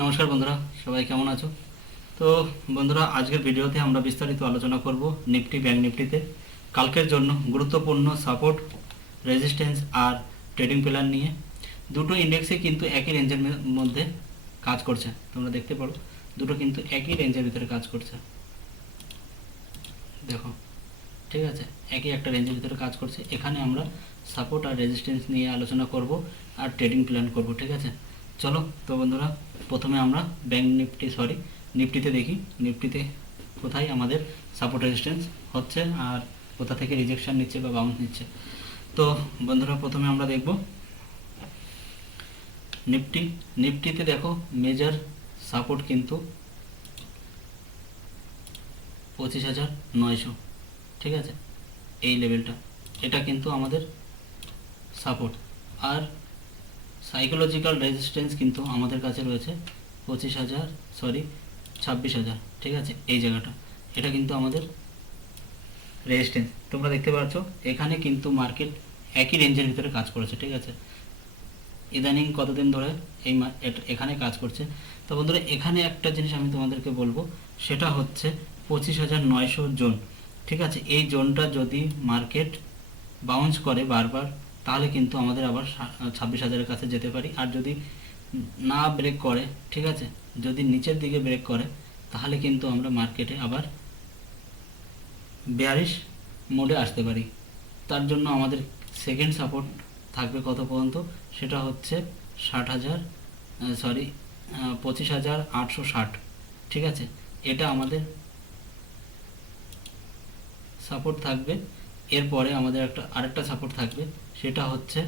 নমস্কার বন্ধুরা, সবাই কেমন আছো? তো বন্ধুরা, আজকের ভিডিওতে আমরা বিস্তারিত আলোচনা করব নিফটি, ব্যাংক নিফটিতে। কালকের জন্য গুরুত্বপূর্ণ সাপোর্ট রেজিস্ট্যান্স আর ট্রেডিং প্ল্যান নিয়ে। দুটো ইন্ডেক্সে কিন্তু একই রেঞ্জের মধ্যে কাজ করছে, তোমরা দেখতে পারো। দুটো কিন্তু একই রেঞ্জের ভিতরে কাজ করছে। দেখো, ঠিক আছে? একই একটা রেঞ্জের ভিতরে কাজ করছে। এখানে আমরা সাপোর্ট আর রেজিস্ট্যান্স নিয়ে আলোচনা করব আর ট্রেডিং প্ল্যান করব, ঠিক আছে? চলো তো বন্ধুরা, প্রথমে আমরা ব্যাংক নিফটি সরি নিফটিতে দেখি। নিফটিতে কোথায় আমাদের সাপোর্ট রেজিস্ট্যান্স হচ্ছে আর কোথা থেকে রিজেকশন নিচ্ছে বা বাউন্স নিচ্ছে। তো বন্ধুরা, প্রথমে আমরা দেখব নিফটি নিফটিতে দেখো মেজর সাপোর্ট কিন্তু পঁচিশ হাজার নয়শো, ঠিক আছে? এই লেভেলটা এটা কিন্তু আমাদের সাপোর্ট আর সাইকোলজিক্যাল রেজিস্ট্যান্স কিন্তু আমাদের কাছে রয়েছে পঁচিশ হাজার সরি ছাব্বিশ হাজার, ঠিক আছে? এই জায়গাটা, এটা কিন্তু আমাদের রেজিস্ট্যান্স তোমরা দেখতে পাচ্ছ, এখানে কিন্তু মার্কেট একই রেঞ্জের ভিতরে কাজ করেছে, ঠিক আছে? ইদানিং কতদিন ধরে এই এখানে কাজ করছে? তো বন্ধুরা, এখানে একটা জিনিস আমি তোমাদেরকে বলব, সেটা হচ্ছে পঁচিশ হাজার নয়শো জোন, ঠিক আছে? এই জোনটা যদি মার্কেট বাউন্স করে বারবার তাহলে কিন্তু আমাদের আবার ছাব্বিশ হাজারের কাছে যেতে পারি। আর যদি না ব্রেক করে, ঠিক আছে? যদি নিচের দিকে ব্রেক করে, তাহলে কিন্তু আমরা মার্কেটে আবার বেয়ারিশ মোডে আসতে পারি। তার জন্য আমাদের সেকেন্ড সাপোর্ট থাকবে কত পর্যন্ত? সেটা হচ্ছে ষাট হাজার সরি পঁচিশ হাজার আটশো ষাট। ঠিক আছে? এটা আমাদের সাপোর্ট থাকবে। এরপরে আমাদের একটা, আরেকটা সাপোর্ট থাকবে। সেটা হচ্ছে,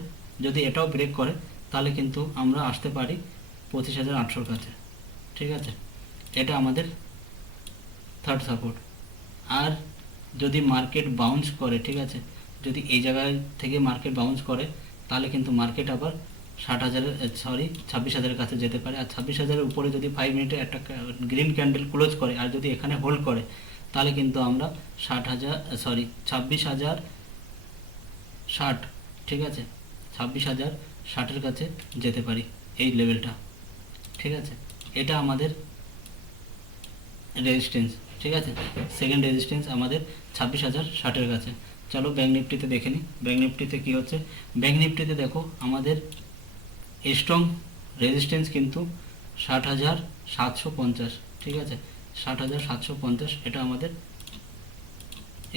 যদি এটাও ব্রেক করে, তাহলে কিন্তু আমরা আসতে পারি পঁচিশ হাজার আটশোর কাছে। ঠিক আছে? এটা আমাদের থার্ড সাপোর্ট আর যদি মার্কেট বাউন্স করে, ঠিক আছে? যদি এই জায়গায় থেকে মার্কেট বাউন্স করে, তাহলে কিন্তু মার্কেট আবার ষাট হাজারের সরি ছাব্বিশ হাজারের কাছে যেতে পারে। আর ছাব্বিশ হাজারের উপরে যদি ফাইভ মিনিটে একটা গ্রিন ক্যান্ডেল ক্লোজ করে, আর যদি এখানে হোল্ড করে তাহলে কিন্তু আমরা ষাট হাজার সরি ছাব্বিশ হাজার ষাট, ঠিক আছে? ছাব্বিশ হাজার ষাটের কাছে যেতে পারি এই লেভেলটা ঠিক আছে? এটা আমাদের রেজিস্ট্যান্স ঠিক আছে? সেকেন্ড রেজিস্ট্যান্স আমাদের ছাব্বিশ হাজার ষাটের কাছে। চলো ব্যাঙ্ক নিফটিতে দেখে নিই ব্যাঙ্ক নিফটিতে কী হচ্ছে? ব্যাঙ্ক নিফটিতে দেখো আমাদের স্ট্রং রেজিস্ট্যান্স কিন্তু ষাট হাজার সাতশো পঞ্চাশ, ঠিক আছে? ষাট হাজার সাতশো পঞ্চাশ, এটা আমাদের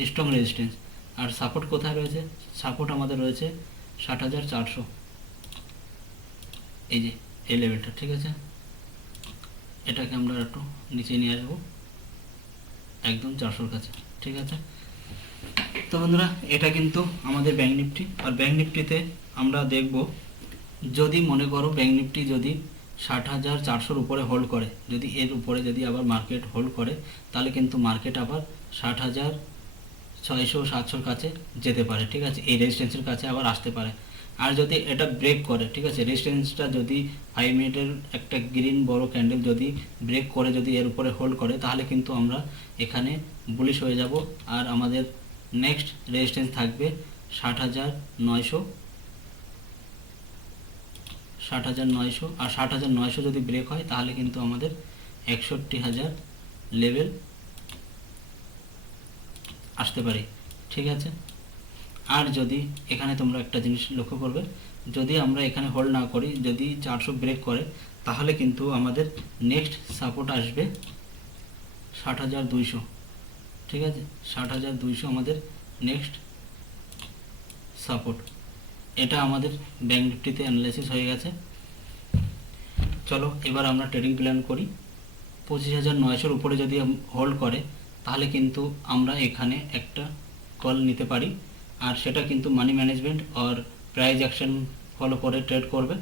স্ট্রং রেজিস্ট্যান্স আর সাপোর্ট কোথায় রয়েছে? সাপোর্ট আমাদের রয়েছে ষাট হাজার চারশো। এই যে, এই লেভেলটা ঠিক আছে? এটাকে আমরা একটু নিচে নিয়ে আসব একদম চারশোর কাছে, ঠিক আছে? তো বন্ধুরা, এটা কিন্তু আমাদের ব্যাঙ্ক নিফটি আর ব্যাঙ্ক নিফটিতে আমরা দেখব, যদি মনে করো ব্যাঙ্ক নিফটি যদি ষাট হাজার চারশোর উপরে হোল্ড করে। যদি এর উপরে যদি আবার মার্কেট হোল্ড করে, তাহলে কিন্তু মার্কেট আবার ষাট হাজার ছয়শো সাতশোর কাছে যেতে পারে, ঠিক আছে? এই রেজিস্ট্যান্সের কাছে আবার আসতে পারে। আর যদি এটা ব্রেক করে, ঠিক আছে? রেজিস্ট্যান্সটা যদি ফাইভ মিনিটের একটা গ্রিন বড় ক্যান্ডেল যদি ব্রেক করে, যদি এর উপরে হোল্ড করে, তাহলে কিন্তু আমরা এখানে বুলিশ হয়ে যাব। আর আমাদের নেক্সট রেজিস্ট্যান্স থাকবে ষাট হাজার নয়শো ষাট হাজার নয়শো, আর ষাট হাজার নয়শো যদি ব্রেক হয়, তাহলে কিন্তু আমাদের একষট্টি হাজার লেভেল আসতে পারে। ঠিক আছে? আর যদি এখানে তোমরা একটা জিনিস লক্ষ্য করবে, যদি আমরা এখানে হোল্ড না করি, যদি চারশো ব্রেক করে, তাহলে কিন্তু আমাদের নেক্সট সাপোর্ট আসবে ষাট হাজার দুইশো। ঠিক আছে? ষাট হাজার দুইশো আমাদের নেক্সট সাপোর্ট এটা আমাদের ব্যাঙ্ক নিফটিতে অ্যানালাইসিস হয়ে গেছে। চলো, এবার আমরা ট্রেডিং প্ল্যান করি। পঁচিশ হাজার নয়শোর উপরে যদি হোল্ড করে, তাহলে কিন্তু আমরা এখানে একটা কল নিতে পারি। আর সেটা কিন্তু মানি ম্যানেজমেন্ট আর প্রাইজ অ্যাকশন ফলো করে ট্রেড করবে।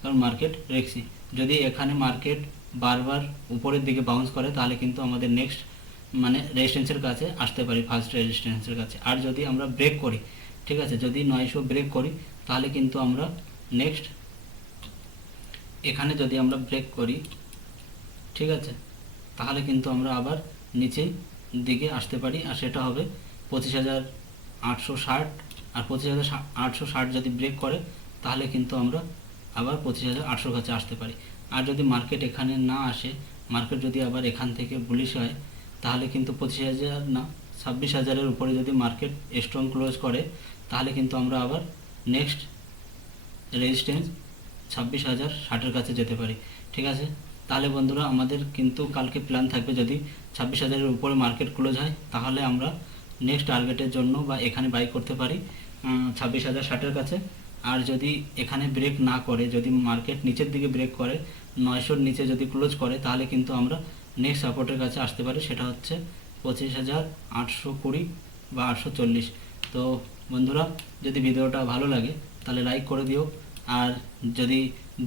কারণ মার্কেট রেক্সি যদি এখানে মার্কেট বারবার উপরের দিকে বাউন্স করে, তাহলে কিন্তু আমাদের নেক্সট মানে রেজিস্ট্যান্সের কাছে আসতে পারি ফার্স্ট রেজিস্ট্যান্সের কাছে। আর যদি আমরা ব্রেক করি ঠিক আছে, যদি নয়শো ব্রেক করি, তাহলে কিন্তু আমরা নেক্সট এখানে যদি আমরা ব্রেক করি, ঠিক আছে, তাহলে কিন্তু আমরা আবার নিচে দিকে আসতে পারি, আর সেটা হবে পঁচিশ হাজার আটশো ষাট, আর পঁচিশ হাজার আটশো ষাট যদি ব্রেক করে, তাহলে কিন্তু আমরা আবার পঁচিশ হাজার আটশোর কাছে আসতে পারি। আর যদি মার্কেট এখানে না আসে মার্কেট যদি আবার এখান থেকে বুলিশ হয়, তাহলে কিন্তু পঁচিশ হাজার না, ছাব্বিশ হাজারের উপরে যদি মার্কেট স্ট্রং ক্লোজ করে তাহলে কিন্তু আমরা আবার নেক্সট রেজিস্ট্যান্স ছাব্বিশ হাজার ষাটের কাছে যেতে পারি। ঠিক আছে? তাহলে বন্ধুরা, আমাদের কিন্তু কালকে প্ল্যান থাকবে যদি ছাব্বিশ হাজারের উপরে মার্কেট ক্লোজ হয়, তাহলে আমরা নেক্সট টার্গেটের জন্য বা এখানে বাই করতে পারি ছাব্বিশ হাজার ষাটের কাছে। আর যদি এখানে ব্রেক না করে, যদি মার্কেট নিচের দিকে ব্রেক করে, নয়শোর নিচে যদি ক্লোজ করে, তাহলে কিন্তু আমরা নেক্সট সাপোর্টের কাছে আসতে পারি। সেটা হচ্ছে পঁচিশ হাজার আটশো কুড়ি বা আটশো চল্লিশ। তো বন্ধুরা, যদি ভিডিওটা ভালো লাগে, তাহলে লাইক করে দিও। আর যদি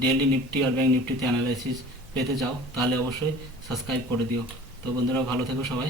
ডেলি নিফটি আর ব্যাঙ্ক নিফটিতে অ্যানালাইসিস পেতে চাও, তাহলে অবশ্যই সাবস্ক্রাইব করে দিও। তো বন্ধুরা, ভালো থেকো সবাই।